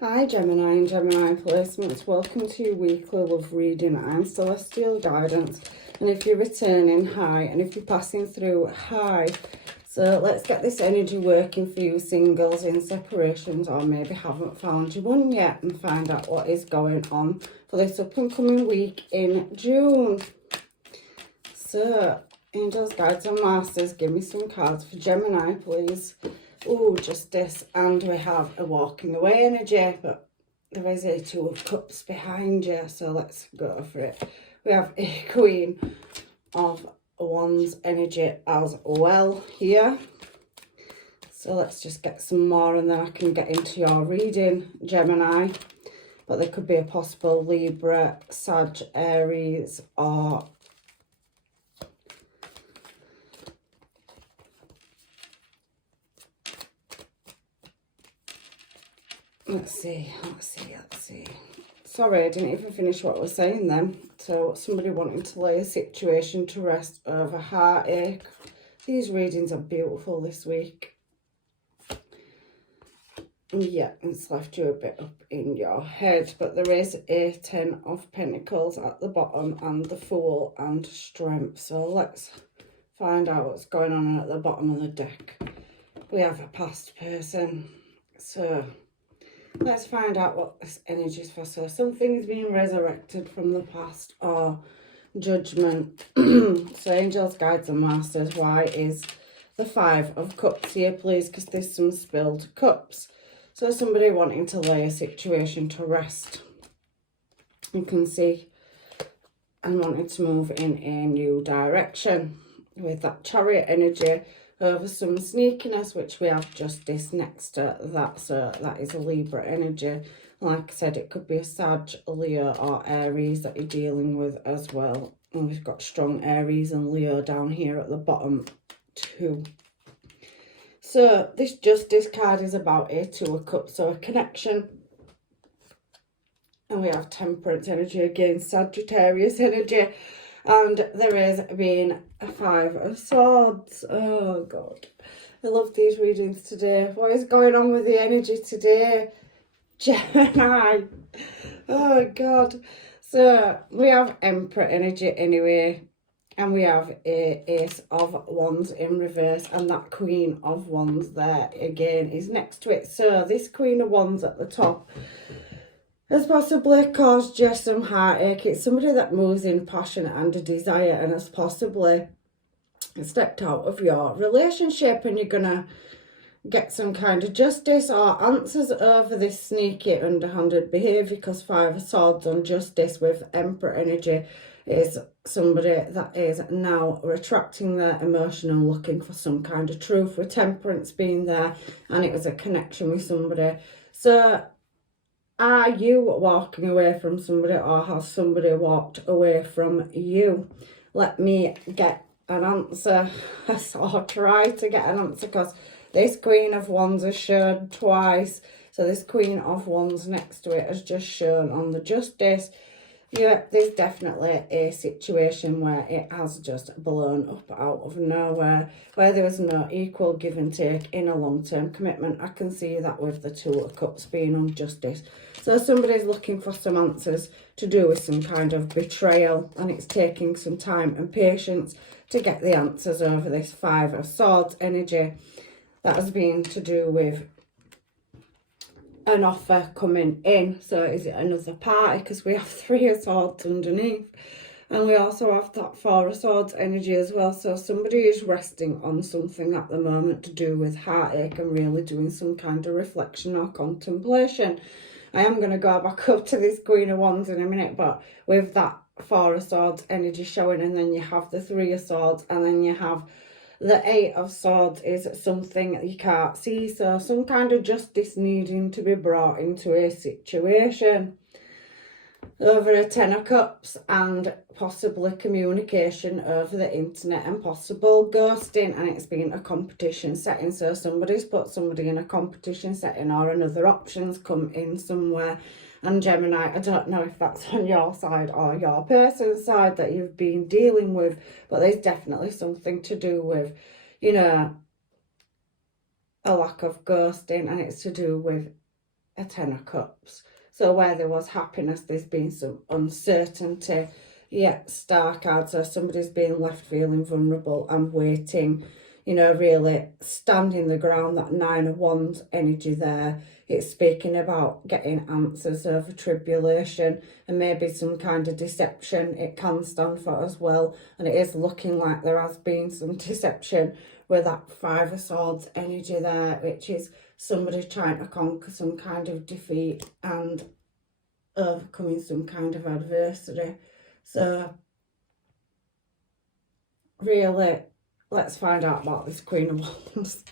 Hi Gemini and Gemini placements, welcome to your weekly love reading and celestial guidance. And if you're returning, hi, and if you're passing through, hi. So let's get this energy working for you singles in separations, or maybe haven't found your one yet, and find out what is going on for this up and coming week in June. So angels, guides and masters, give me some cards for Gemini please. Oh, justice, and we have a walking away energy, but there is a two of cups behind you, so let's go for it. We have a queen of wands energy as well here, so let's just get some more and then I can get into your reading, Gemini. But there could be a possible Libra, Sag, Aries, or let's see. Sorry, I didn't even finish what I was saying then. So somebody wanting to lay a situation to rest over heartache. These readings are beautiful this week. Yeah, it's left you a bit up in your head, but there is a 10 of Pentacles at the bottom and the Fool and Strength. So let's find out what's going on at the bottom of the deck. We have a past person. So let's find out what this energy is for. So something's being resurrected from the past, or judgment. So angels, guides and masters, why is the 5 of Cups here please? Because there's some spilled cups. So somebody wanting to lay a situation to rest, you can see, and wanting to move in a new direction with that Chariot energy over some sneakiness, which we have justice next to that. So that is a Libra energy. Like I said, it could be a Sag, Leo or Aries that you're dealing with as well. And we've got strong Aries and Leo down here at the bottom too. So this justice card is about a 2 of Cups, so a connection. And we have temperance energy again, Sagittarius energy. And there is being a 5 of Swords. Oh, God. I love these readings today. What is going on with the energy today? Gemini. Oh, God. So, we have Emperor energy anyway. And we have a Ace of Wands in reverse. And that Queen of Wands there again is next to it. So, this Queen of Wands at the top has possibly caused you some heartache. It's somebody that moves in passion and a desire and has possibly stepped out of your relationship, and you're going to get some kind of justice or answers over this sneaky underhanded behaviour, because 5 of Swords on justice with Emperor energy is somebody that is now retracting their emotion and looking for some kind of truth, with Temperance being there, and it was a connection with somebody. So are you walking away from somebody, or has somebody walked away from you? Let me get an answer, or try to get an answer, because this Queen of Wands has shown twice. So this Queen of Wands next to it has just shown on the Justice. Yeah, there's definitely a situation where it has just blown up out of nowhere, where there was no equal give and take in a long-term commitment. I can see that with the 2 of Cups being on justice. So somebody's looking for some answers to do with some kind of betrayal, and it's taking some time and patience to get the answers over this 5 of Swords energy. That has been to do with an offer coming in. So is it another party? Because we have 3 of Swords underneath, and we also have that 4 of Swords energy as well. So somebody is resting on something at the moment to do with heartache and really doing some kind of reflection or contemplation. I am going to go back up to this Queen of Wands in a minute, but with that 4 of Swords energy showing, and then you have the 3 of Swords, and then you have the 8 of Swords is something that you can't see. So some kind of justice needing to be brought into a situation over a 10 of Cups, and possibly communication over the internet and possible ghosting, and it's been a competition setting. So somebody's put somebody in a competition setting, or another option's come in somewhere. And Gemini, I don't know if that's on your side or your person's side that you've been dealing with, but there's definitely something to do with, you know, a lack of ghosting, and it's to do with a Ten of Cups. So where there was happiness, there's been some uncertainty. Yeah, Star card, so somebody's being left feeling vulnerable and waiting, you know, really standing the ground. That Nine of Wands energy there, it's speaking about getting answers over tribulation and maybe some kind of deception it can stand for as well. And it is looking like there has been some deception with that Five of Swords energy there, which is somebody trying to conquer some kind of defeat and overcoming some kind of adversity. So really, let's find out about this Queen of Wands.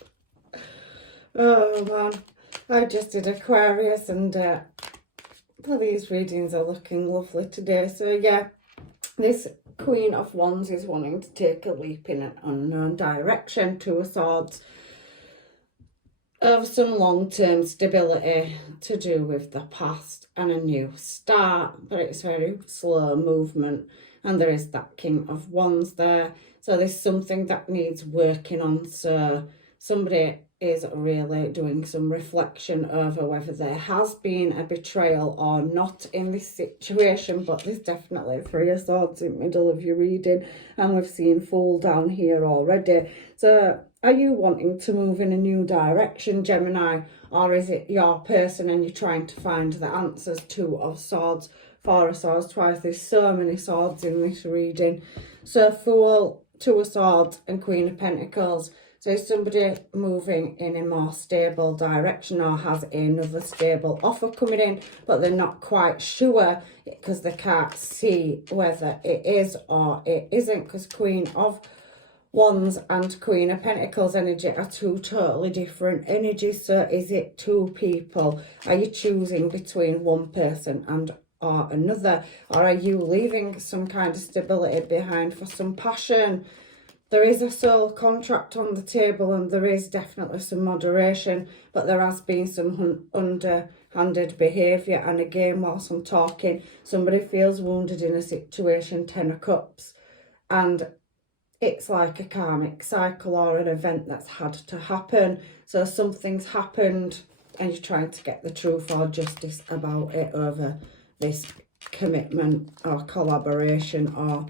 Oh man, I just did Aquarius, and these readings are looking lovely today. So yeah, this Queen of Wands is wanting to take a leap in an unknown direction. Two of Swords, of some long-term stability to do with the past and a new start, but it's very slow movement. And there is that King of Wands there, so there's something that needs working on. So somebody is really doing some reflection over whether there has been a betrayal or not in this situation. But there's definitely Three of Swords in the middle of your reading, and we've seen Fool down here already. So are you wanting to move in a new direction, Gemini, or is it your person and you're trying to find the answers? Two of Swords, Four of Swords twice. There's so many swords in this reading. So Fool, Two of Swords and Queen of Pentacles. So is somebody moving in a more stable direction or has another stable offer coming in, but they're not quite sure because they can't see whether it is or it isn't, because Queen of Wands and Queen of Pentacles energy are two totally different energies. So is it two people? Are you choosing between one person and or another? Or are you leaving some kind of stability behind for some passion? There is a soul contract on the table, and there is definitely some moderation, but there has been some underhanded behaviour. And again, whilst I'm talking, somebody feels wounded in a situation, Ten of Cups, and it's like a karmic cycle or an event that's had to happen. So something's happened and you're trying to get the truth or justice about it over this commitment or collaboration or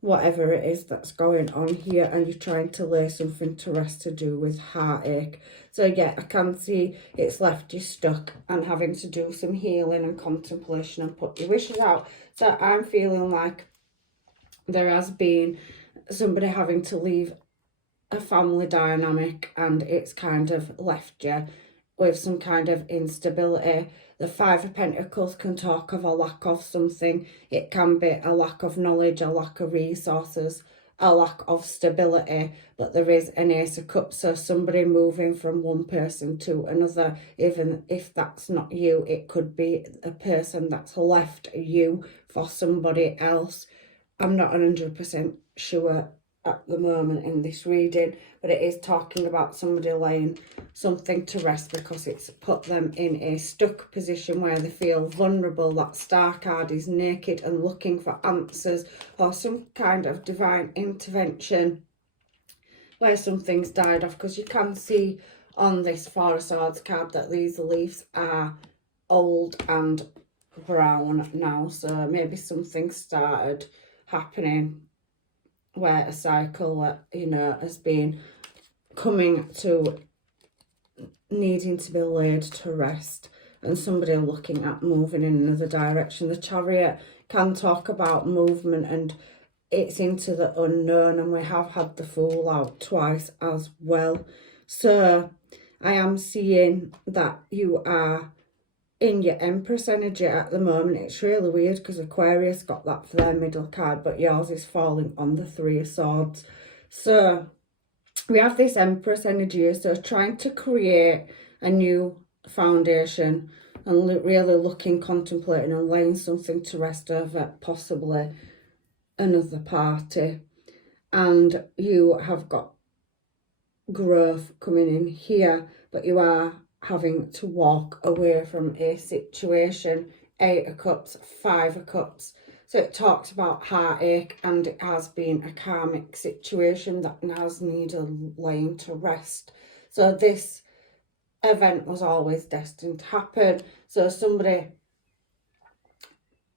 whatever it is that's going on here, and you're trying to lay something to rest to do with heartache. So yeah, I can see it's left you stuck and having to do some healing and contemplation and put your wishes out. So I'm feeling like there has been somebody having to leave a family dynamic, and it's kind of left you with some kind of instability. The Five of Pentacles can talk of a lack of something. It can be a lack of knowledge, a lack of resources, a lack of stability, but there is an Ace of Cups. So somebody moving from one person to another, even if that's not you, it could be a person that's left you for somebody else. I'm not 100% sure at the moment in this reading, but it is talking about somebody laying something to rest because it's put them in a stuck position where they feel vulnerable. That Star card is naked and looking for answers or some kind of divine intervention where something's died off, because you can see on this Four of Swords card that these leaves are old and brown now. So maybe something started happening where a cycle, you know, has been coming to needing to be laid to rest, and somebody looking at moving in another direction. The Chariot can talk about movement and it's into the unknown, and we have had the Fool out twice as well. So I am seeing that you are in your Empress energy at the moment. It's really weird because Aquarius got that for their middle card, but yours is falling on the Three of Swords. So we have this Empress energy, so trying to create a new foundation and really looking, contemplating and laying something to rest over possibly another party. And you have got growth coming in here, but you are having to walk away from a situation. Eight of Cups, Five of Cups. So it talks about heartache, and it has been a karmic situation that has needed laying to rest. So this event was always destined to happen. So somebody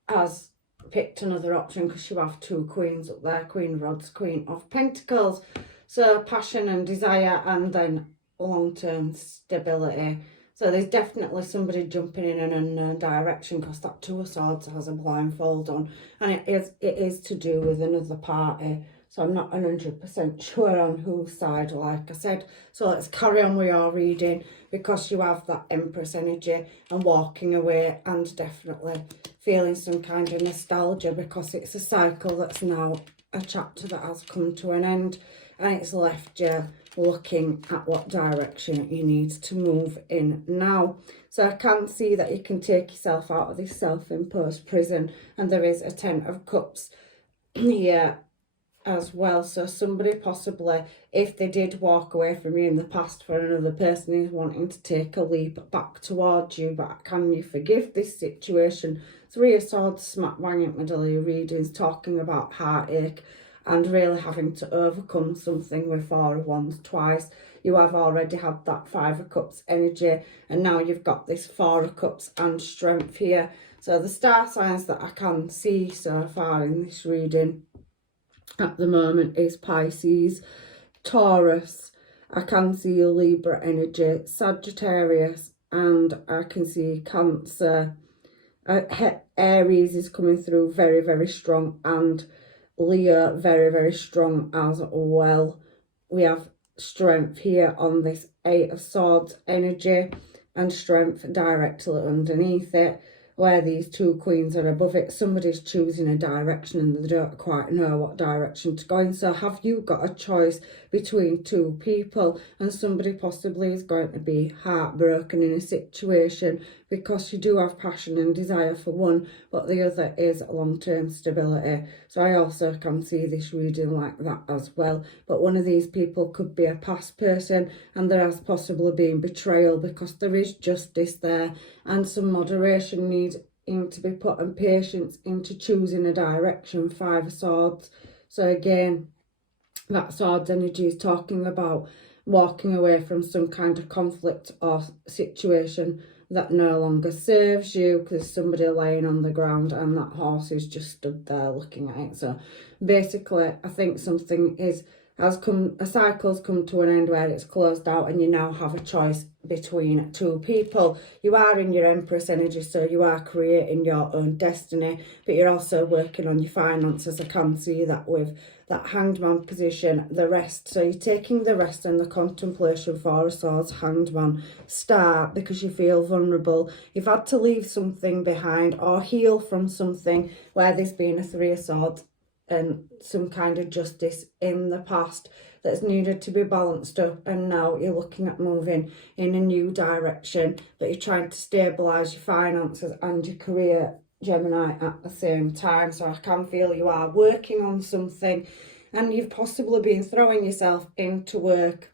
has picked another option because you have two queens up there, Queen of Rods, Queen of Pentacles. So passion and desire, and then long-term stability. So there's definitely somebody jumping in an unknown direction, because that Two of Swords has a blindfold on, and it is to do with another party. So I'm not 100% sure on whose side, like I said. So let's carry on with your reading, because you have that Empress energy and walking away, and definitely feeling some kind of nostalgia, because it's a cycle that's now a chapter that has come to an end, and it's left you looking at what direction you need to move in now. So I can see that you can take yourself out of this self-imposed prison, and there is a Ten of Cups here as well. So somebody possibly, if they did walk away from you in the past for another person, is wanting to take a leap back towards you. But can you forgive this situation? Three of Swords smack bang in the middle of your readings, talking about heartache and really having to overcome something with Four of Wands twice. You have already had that Five of Cups energy, and now you've got this Four of Cups and strength here. So the star signs that I can see so far in this reading at the moment is Pisces, Taurus, I can see Libra energy, Sagittarius, and I can see Cancer. Aries is coming through very, very strong, and Leo very, very strong as well. We have strength here on this Eight of Swords energy, and strength directly underneath it, where these two queens are above it. Somebody's choosing a direction and they don't quite know what direction to go in. So have you got a choice between two people, and somebody possibly is going to be heartbroken in a situation, because you do have passion and desire for one, but the other is long-term stability. So I also can see this reading like that as well. But one of these people could be a past person, and there has possibly been betrayal, because there is justice there, and some moderation needs to be put, and patience into choosing a direction. Five of Swords. So again, that Swords energy is talking about walking away from some kind of conflict or situation that no longer serves you, because somebody laying on the ground and that horse is just stood there looking at it. So basically, I think something a cycle's come to an end where it's closed out, and you now have a choice between two people. You are in your Empress energy, so you are creating your own destiny, but you're also working on your finances. I can see that with that Hanged Man position, the rest. So you're taking the rest and the contemplation. Four of Swords, Hanged Man, Star, because you feel vulnerable. You've had to leave something behind or heal from something where there's been a Three of Swords and some kind of justice in the past that's needed to be balanced up, and now you're looking at moving in a new direction, but you're trying to stabilise your finances and your career, Gemini, at the same time. So I can feel you are working on something, and you've possibly been throwing yourself into work,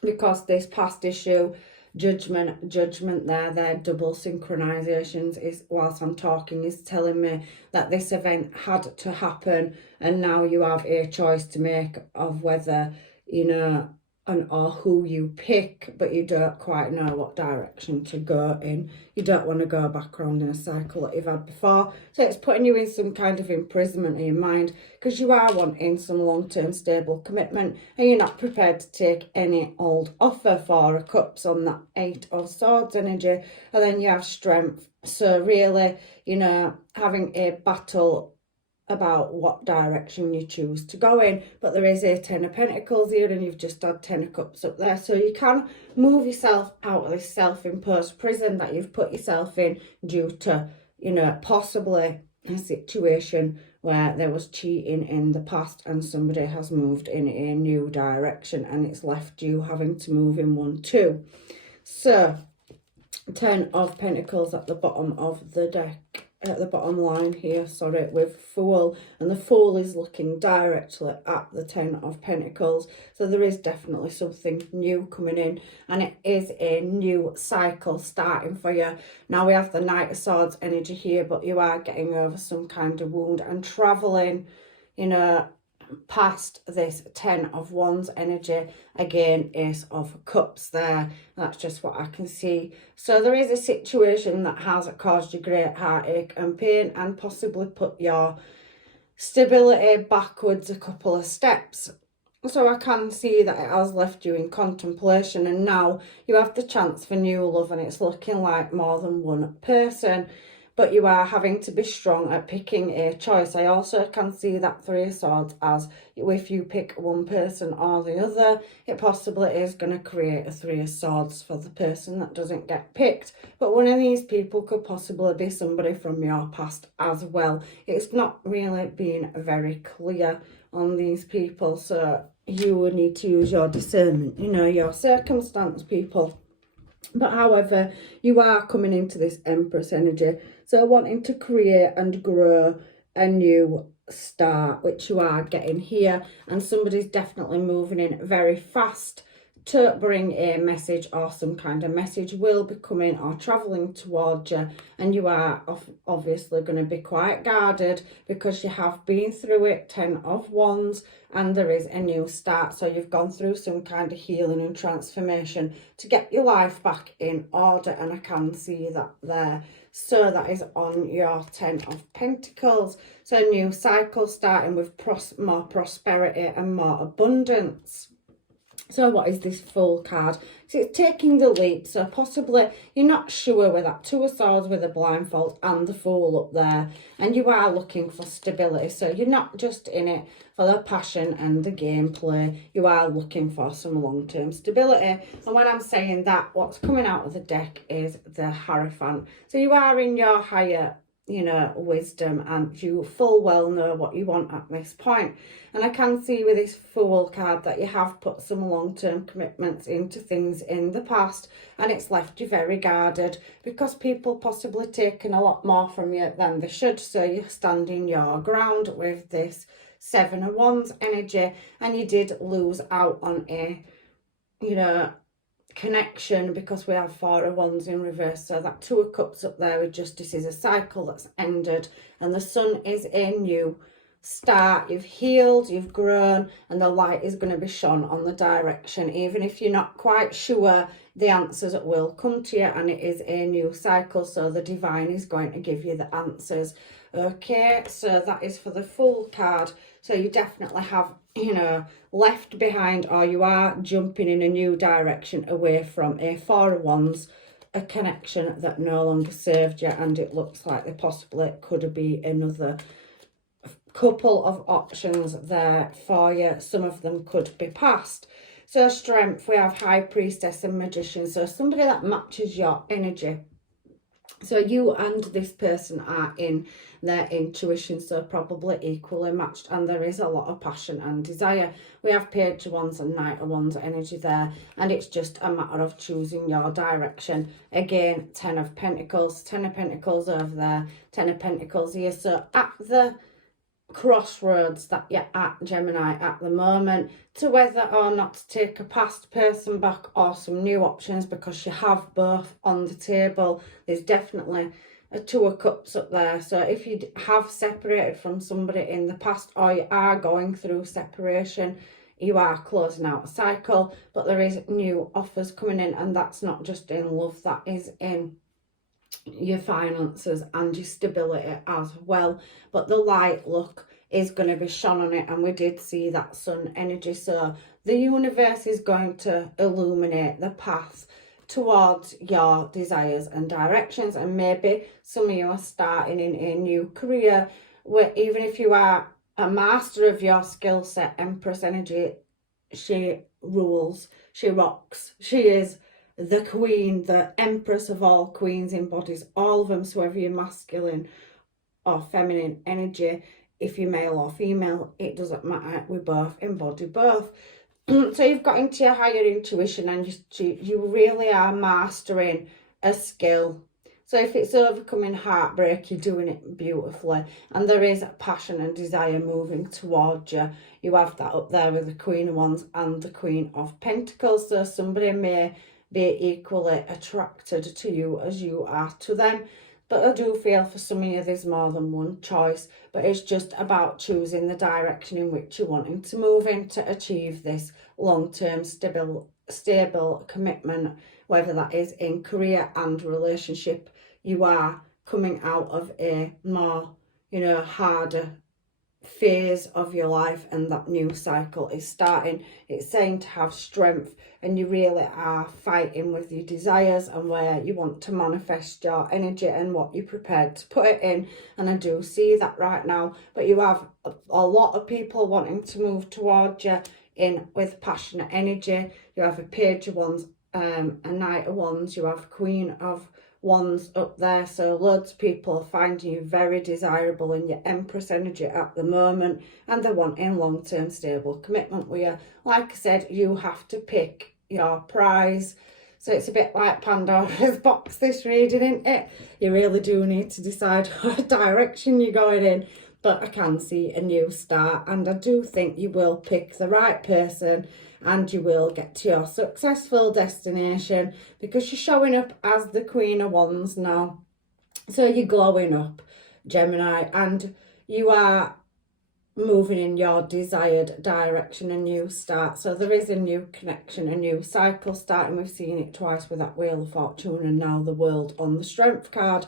because this past issue, judgment there, double synchronizations, is, whilst I'm talking, is telling me that this event had to happen, and now you have a choice to make of whether, or who you pick, but you don't quite know what direction to go in. You don't want to go back around in a cycle that you've had before. So it's putting you in some kind of imprisonment in your mind, because you are wanting some long-term stable commitment, and you're not prepared to take any old offer. Four of Cups on that Eight of Swords energy, and then you have strength. So really, having a battle about what direction you choose to go in. But there is a Ten of Pentacles here, and you've just had Ten of Cups up there. So you can move yourself out of this self-imposed prison that you've put yourself in due to, possibly a situation where there was cheating in the past, and somebody has moved in a new direction, and it's left you having to move in one too. So Ten of Pentacles at the bottom of the deck, at the bottom line here, sorry, with Fool, and the Fool is looking directly at the Ten of Pentacles. So there is definitely something new coming in, and it is a new cycle starting for you. Now we have the Knight of Swords energy here, but you are getting over some kind of wound and traveling, past this 10 of Wands energy. Again, Ace of Cups there. That's just what I can see. So there is a situation that has caused you great heartache and pain and possibly put your stability backwards a couple of steps. So I can see that it has left you in contemplation, and now you have the chance for new love, and it's looking like more than one person. But you are having to be strong at picking a choice. I also can see that Three of Swords as if you pick one person or the other, it possibly is going to create a Three of Swords for the person that doesn't get picked. But one of these people could possibly be somebody from your past as well. It's not really being very clear on these people, so you will need to use your discernment, you know, your circumstance, people. But however, you are coming into this Empress energy, so wanting to create and grow a new start, which you are getting here, and somebody's definitely moving in very fast to bring a message, or some kind of message will be coming or travelling towards you, and you are obviously going to be quite guarded because you have been through it, 10 of Wands, and there is a new start. So you've gone through some kind of healing and transformation to get your life back in order, and I can see that there. So that is on your 10 of Pentacles. So a new cycle starting with more prosperity and more abundance. So what is this Fool card? So it's taking the leap. So possibly you're not sure with that Two of Swords with a blindfold and the Fool up there. And you are looking for stability. So you're not just in it for the passion and the gameplay. You are looking for some long-term stability. And when I'm saying that, what's coming out of the deck is the Hierophant. So you are in your higher, you know, wisdom, and you full well know what you want at this point. And I can see with this Fool card that you have put some long-term commitments into things in the past, and it's left you very guarded because people possibly taking a lot more from you than they should. So you're standing your ground with this Seven of Wands energy, and you did lose out on a, you know, connection because we have Four of Wands in reverse. So that Two of Cups up there with Justice is a cycle that's ended, and the Sun is a new start. You've healed, you've grown, and the light is going to be shone on the direction. Even if you're not quite sure, the answers will come to you, and it is a new cycle, so the divine is going to give you the answers. Okay, so that is for the Fool card. So you definitely have, you know, left behind, or you are jumping in a new direction away from a Four of Wands, a connection that no longer served you, and it looks like there possibly could be another couple of options there for you. Some of them could be past. So Strength, we have High Priestess and Magician, so somebody that matches your energy. So you and this person are in their intuition, so probably equally matched, and there is a lot of passion and desire. We have Page of Wands and Knight of Wands energy there, and it's just a matter of choosing your direction. Again, 10 of Pentacles, 10 of Pentacles over there, 10 of Pentacles here. So at the crossroads that you're at, Gemini, at the moment, to whether or not to take a past person back or some new options, because you have both on the table. There's definitely a Two of Cups up there. So if you have separated from somebody in the past, or you are going through separation, you are closing out a cycle, but there is new offers coming in, and that's not just in love, that is in your finances and your stability as well. But the light, look, is going to be shone on it, and we did see that Sun energy. So the universe is going to illuminate the path towards your desires and directions. And maybe some of you are starting in a new career where, even if you are a master of your skill set, Empress energy, she rules, she rocks, she is the queen, the empress of all queens, embodies all of them. So whether you're masculine or feminine energy, if you're male or female, it doesn't matter, we both embody both. So you've got into your higher intuition, and you really are mastering a skill. So if it's overcoming heartbreak, you're doing it beautifully, and there is passion and desire moving towards you. You have that up there with the Queen of Wands and the Queen of Pentacles. So somebody may be equally attracted to you as you are to them. But I do feel for some of you there's more than one choice, but it's just about choosing the direction in which you're wanting to move in to achieve this long-term stable commitment, whether that is in career and relationship. You are coming out of a more, harder phase of your life, and that new cycle is starting. It's saying to have strength, and you really are fighting with your desires and where you want to manifest your energy and what you're prepared to put it in. And I do see that right now, but you have a lot of people wanting to move towards you in with passionate energy. You have a Page of Wands, a Knight of Wands, you have Queen of Wands up there, so loads of people are finding you very desirable in your Empress energy at the moment, and they're wanting long-term stable commitment with you. Like I said, you have to pick your prize, so it's a bit like Pandora's box, this reading, isn't it? You really do need to decide what direction you're going in, but I can see a new start, and I do think you will pick the right person and you will get to your successful destination, because you're showing up as the Queen of Wands now. So you're glowing up, Gemini, and you are moving in your desired direction, a new start. So there is a new connection, a new cycle starting. We've seen it twice with that Wheel of Fortune and now the World on the Strength card.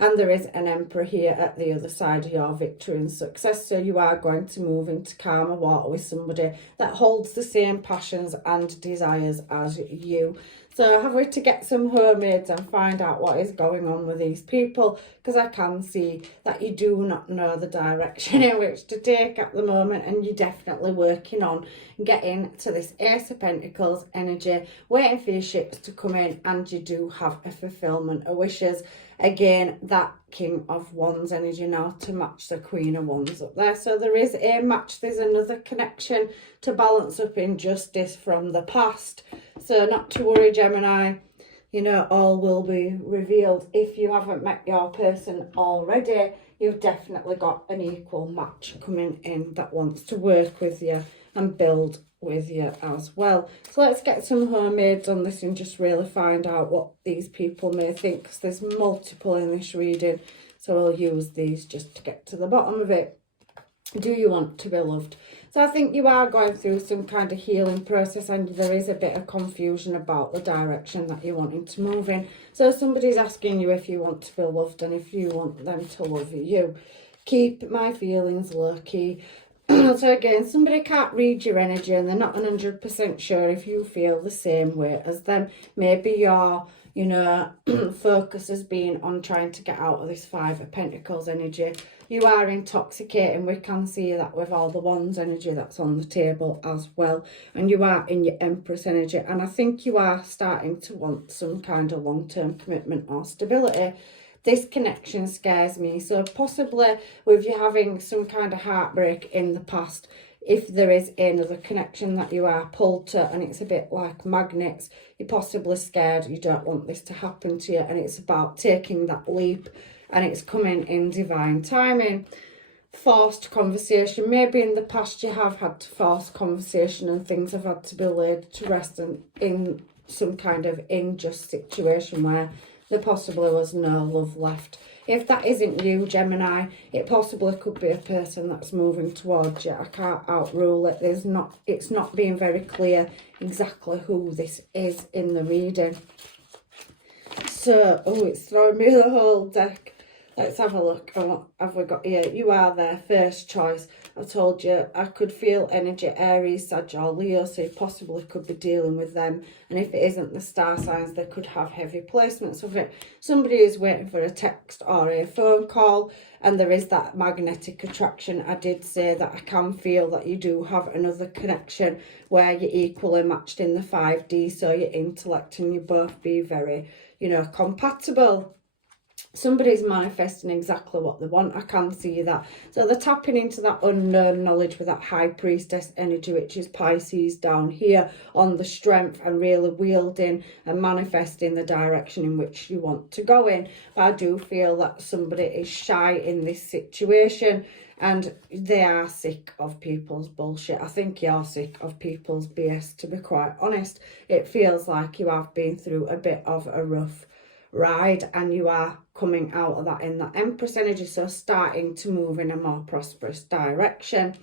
And there is an Emperor here at the other side of your victory and success. So you are going to move into calmer water with somebody that holds the same passions and desires as you. So have we to get some mermaids and find out what is going on with these people, because I can see that you do not know the direction in which to take at the moment, and you're definitely working on getting to this Ace of Pentacles energy, waiting for your ships to come in, and you do have a fulfillment of wishes. Again, that King of Wands energy now to match the Queen of Wands up there. So there is a match. There's another connection to balance up injustice from the past. So not to worry, Gemini. All will be revealed. If you haven't met your person already, you've definitely got an equal match coming in that wants to work with you and build with you as well. So let's get some mermaids on this and just really find out what these people may think, because there's multiple in this reading, so we'll use these just to get to the bottom of it. Do you want to be loved? So I think you are going through some kind of healing process, and there is a bit of confusion about the direction that you're wanting to move in. So somebody's asking you if you want to be loved and if you want them to love you. Keep my feelings low key. So again, somebody can't read your energy and they're not 100% sure if you feel the same way as them. Maybe your focus has been on trying to get out of this Five of Pentacles energy. You are intoxicating. We can see that with all the Wands energy that's on the table as well. And you are in your Empress energy. And I think you are starting to want some kind of long-term commitment or stability. This connection scares me. So possibly with you having some kind of heartbreak in the past, if there is another connection that you are pulled to, and it's a bit like magnets, you're possibly scared, you don't want this to happen to you, and it's about taking that leap, and it's coming in divine timing. Forced conversation. Maybe in the past you have had to force conversation and things have had to be laid to rest, and in some kind of unjust situation where there possibly was no love left. If that isn't you, Gemini, it possibly could be a person that's moving towards you. I can't outrule it. It's not being very clear exactly who this is in the reading. So, it's throwing me the whole deck. Let's have a look. What have we got here? You are their first choice. I told you I could feel energy, Aries, Sag or Leo, so you possibly could be dealing with them. And if it isn't the star signs, they could have heavy placements of it. Somebody is waiting for a text or a phone call, and there is that magnetic attraction. I did say that I can feel that you do have another connection where you're equally matched in the 5D, so your intellect and you both be very, compatible. Somebody's manifesting exactly what they want. I can see that. So they're tapping into that unknown knowledge with that High Priestess energy, which is Pisces down here on the Strength, and really wielding and manifesting the direction in which you want to go in. But I do feel that somebody is shy in this situation, and they are sick of people's bullshit. I think you're sick of people's BS, to be quite honest. It feels like you have been through a bit of a rough ride, and you are coming out of that in that Empress energy, so starting to move in a more prosperous direction.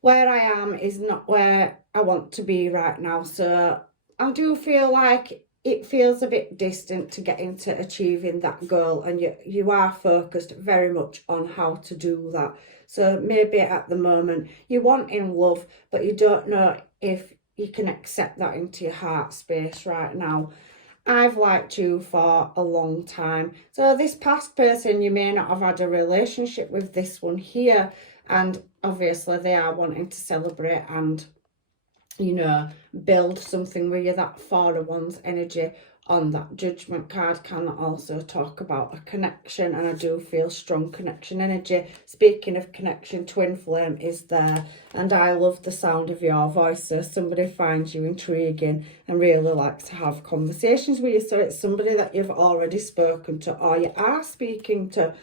Where I am is not where I want to be right now, so I do feel like it feels a bit distant to getting to achieving that goal, and you are focused very much on how to do that. So maybe at the moment you want in love, but you don't know if you can accept that into your heart space right now. I've liked you for a long time. So this past person, you may not have had a relationship with this one here, and obviously they are wanting to celebrate and, you know, build something with you. That Four of Wands energy on that Judgment card can also talk about a connection, and I do feel strong connection energy. Speaking of connection, twin flame is there, and I love the sound of your voice. So somebody finds you intriguing and really likes to have conversations with you. So it's somebody that you've already spoken to or you are speaking to.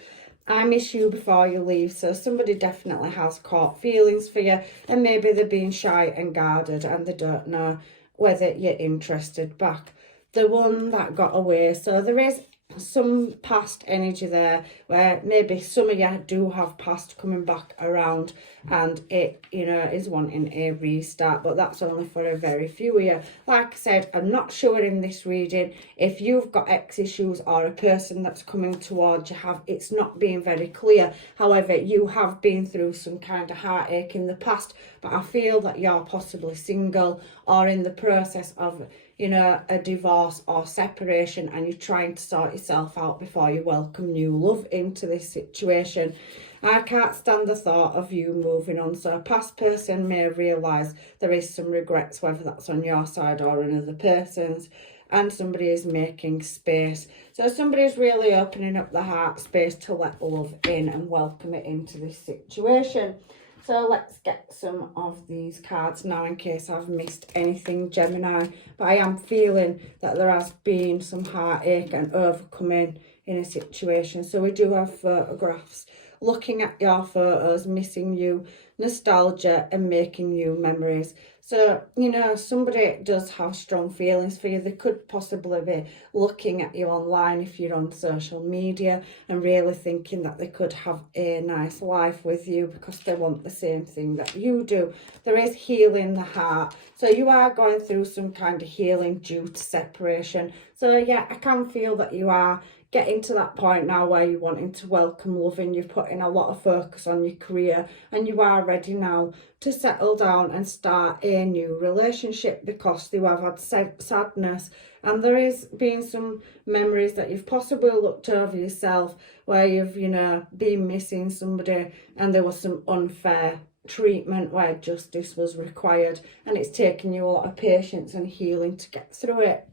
I miss you before you leave. So somebody definitely has caught feelings for you, and maybe they're being shy and guarded and they don't know whether you're interested back. The one that got away, so there is some past energy there where maybe some of you do have past coming back around, and it, you know, is wanting a restart, but that's only for a very few of you. Like I said, I'm not sure in this reading if you've got ex issues or a person that's coming towards you it's not being very clear. However, you have been through some kind of heartache in the past, but I feel that you're possibly single or in the process of, you know, a divorce or separation, and you're trying to sort yourself out before you welcome new love into this situation. I can't stand the thought of you moving on. So a past person may realise there is some regrets, whether that's on your side or another person's, and somebody is making space. So somebody's really opening up the heart space to let love in and welcome it into this situation. So let's get some of these cards now in case I've missed anything, Gemini. But I am feeling that there has been some heartache and overcoming in a situation. So we do have photographs. Looking at your photos, missing you, nostalgia and making new memories. So, you know, somebody does have strong feelings for you. They could possibly be looking at you online if you're on social media and really thinking that they could have a nice life with you because they want the same thing that you do. There is healing the heart. So you are going through some kind of healing due to separation. So yeah, I can feel that you are getting to that point now where you're wanting to welcome love in. You've put in a lot of focus on your career and you are ready now to settle down and start a new relationship because you have had sadness, and there is been some memories that you've possibly looked over yourself where you've, you know, been missing somebody and there was some unfair treatment where justice was required, and it's taken you a lot of patience and healing to get through it.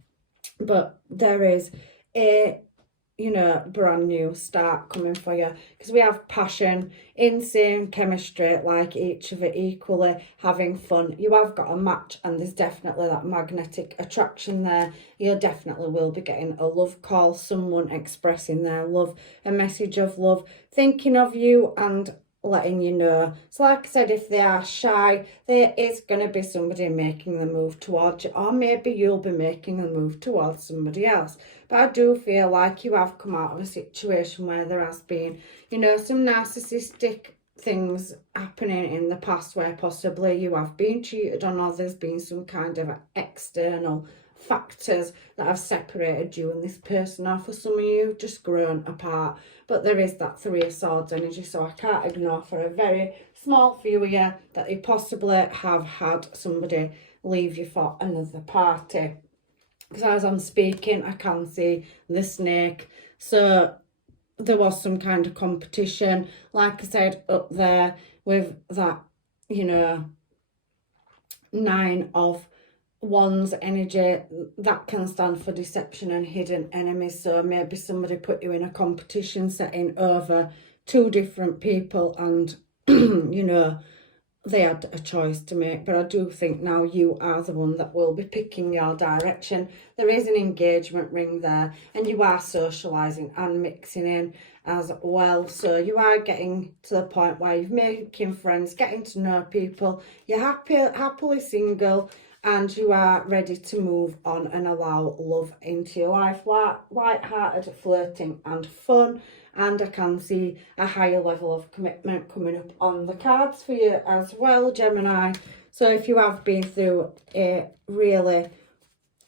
But there is a, you know, brand new start coming for you because we have passion, insane chemistry, like each of it equally, having fun. You have got a match and there's definitely that magnetic attraction there. You definitely will be getting a love call, someone expressing their love, a message of love, thinking of you and letting you know. So like I said, if they are shy, there is going to be somebody making the move towards you, or maybe you'll be making the move towards somebody else. But I do feel like you have come out of a situation where there has been, you know, some narcissistic things happening in the past where possibly you have been cheated on, or there's been some kind of external factors that have separated you and this person, or for some of you just grown apart. But there is that Three of Swords energy, so I can't ignore for a very small few of you that you possibly have had somebody leave you for another party. Because as I'm speaking, I can see the snake. So there was some kind of competition, like I said, up there with that, you know, Nine of Wands energy. That can stand for deception and hidden enemies. So maybe somebody put you in a competition setting over two different people and, you know, they had a choice to make. But I do think now you are the one that will be picking your direction. There is an engagement ring there and you are socialising and mixing in as well. So you are getting to the point where you're making friends, getting to know people. You're happily single and you are ready to move on and allow love into your life. Light-hearted, flirting and fun. And I can see a higher level of commitment coming up on the cards for you as well, Gemini. So if you have been through a really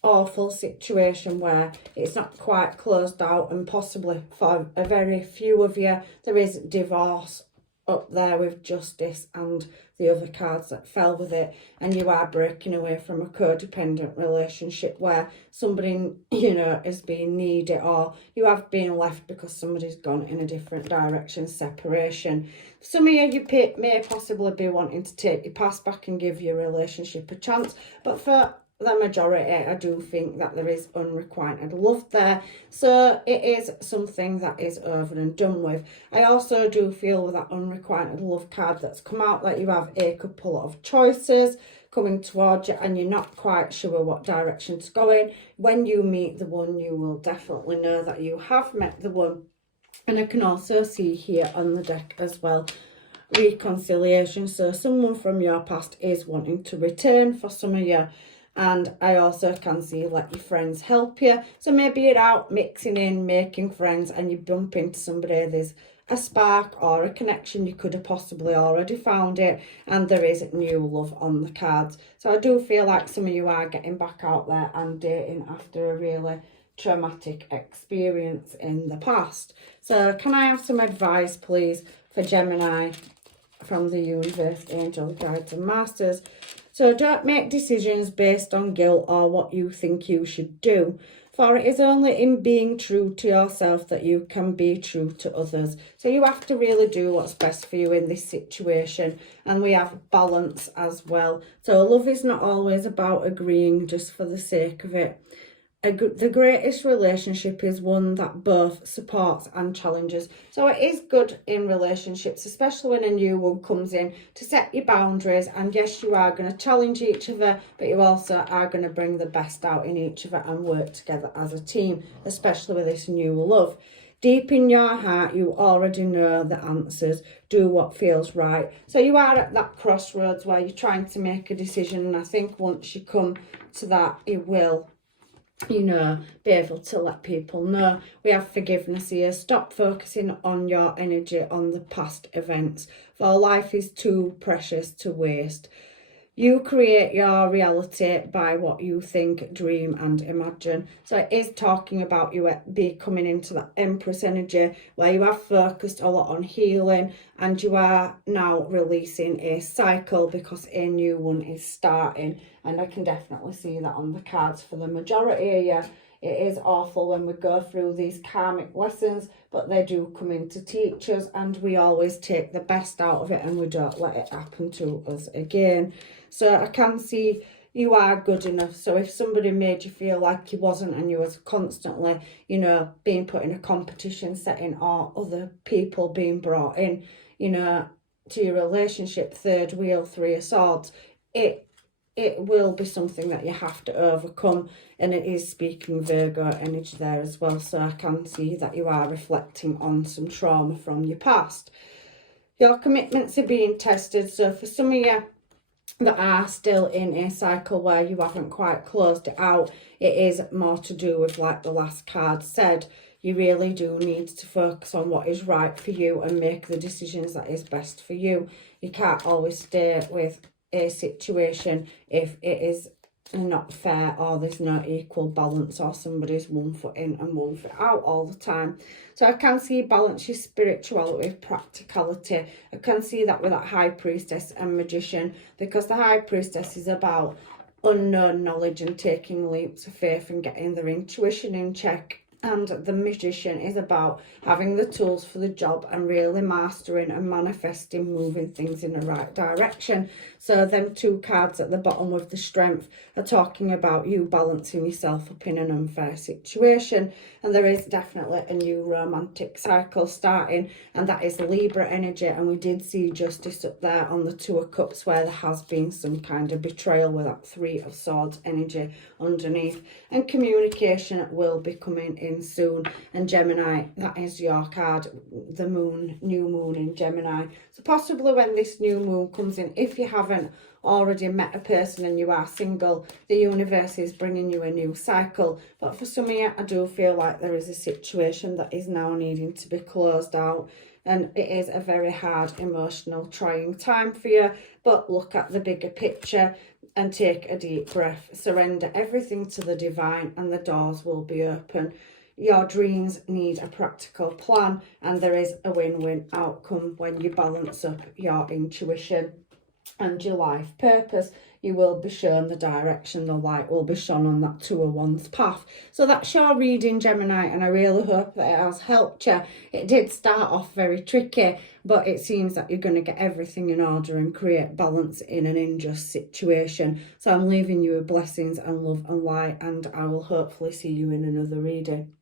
awful situation where it's not quite closed out, and possibly for a very few of you, there is divorce up there with justice and the other cards that fell with it, and you are breaking away from a codependent relationship where somebody, you know, is being needy, or you have been left because somebody's gone in a different direction, separation. Some of you may possibly be wanting to take your past back and give your relationship a chance, but for the majority, I do think that there is unrequited love there. So it is something that is over and done with. I also do feel with that unrequited love card that's come out that you have a couple of choices coming towards you and you're not quite sure what direction to go in. When you meet the one, you will definitely know that you have met the one. And I can also see here on the deck as well, reconciliation. So someone from your past is wanting to return for some of you. And I also can see let your friends help you. So maybe you're out mixing in, making friends, and you bump into somebody. There's a spark or a connection. You could have possibly already found it, and there is new love on the cards. So I do feel like some of you are getting back out there and dating after a really traumatic experience in the past. So can I have some advice, please, for Gemini from the universe, angel, guides and masters? So don't make decisions based on guilt or what you think you should do, for it is only in being true to yourself that you can be true to others. So you have to really do what's best for you in this situation. And we have balance as well. So love is not always about agreeing just for the sake of it. The greatest relationship is one that both supports and challenges. So it is good in relationships, especially when a new one comes in, to set your boundaries. And yes, you are going to challenge each other, but you also are going to bring the best out in each other and work together as a team, especially with this new love. Deep in your heart, you already know the answers. Do what feels right. So you are at that crossroads where you're trying to make a decision. And I think once you come to that, you will, you know, be able to let people know. We have forgiveness here. Stop focusing on your energy on the past events, for life is too precious to waste. You create your reality by what you think, dream and imagine. So it is talking about you coming into that Empress energy where you have focused a lot on healing, and you are now releasing a cycle because a new one is starting. And I can definitely see that on the cards for the majority of you. It is awful when we go through these karmic lessons, but they do come in to teach us, and we always take the best out of it and we don't let it happen to us again. So I can see you are good enough. So if somebody made you feel like you wasn't, and you was constantly, you know, being put in a competition setting, or other people being brought in, you know, to your relationship, third wheel, three of swords, it will be something that you have to overcome. And it is speaking Virgo energy there as well. So I can see that you are reflecting on some trauma from your past. Your commitments are being tested. So for some of you that are still in a cycle where you haven't quite closed it out, it is more to do with, like the last card said, you really do need to focus on what is right for you and make the decisions that is best for you. You can't always stay with a situation if it is not fair, or there's no equal balance, or somebody's 1 foot in and 1 foot out all the time. So I can see balance your spirituality with practicality. I can see that with that High Priestess and Magician, because the High Priestess is about unknown knowledge and taking leaps of faith and getting their intuition in check. And the Magician is about having the tools for the job and really mastering and manifesting, moving things in the right direction. So them two cards at the bottom with the Strength are talking about you balancing yourself up in an unfair situation. And there is definitely a new romantic cycle starting, and that is Libra energy. And we did see Justice up there on the Two of Cups, where there has been some kind of betrayal with that Three of Swords energy underneath. And communication will be coming in soon. And Gemini, that is your card, the moon, new moon in Gemini. So possibly when this new moon comes in, if you haven't already met a person and you are single, the universe is bringing you a new cycle. But for some of you, I do feel like there is a situation that is now needing to be closed out. And it is a very hard, emotional, trying time for you. But look at the bigger picture and take a deep breath. Surrender everything to the divine and the doors will be open. Your dreams need a practical plan, and there is a win-win outcome when you balance up your intuition and your life purpose. You will be shown the direction, the light will be shone on that 201's path. So that's your reading, Gemini, and I really hope that it has helped you. It did start off very tricky, but it seems that you're going to get everything in order and create balance in an unjust situation. So I'm leaving you with blessings and love and light, and I will hopefully see you in another reading.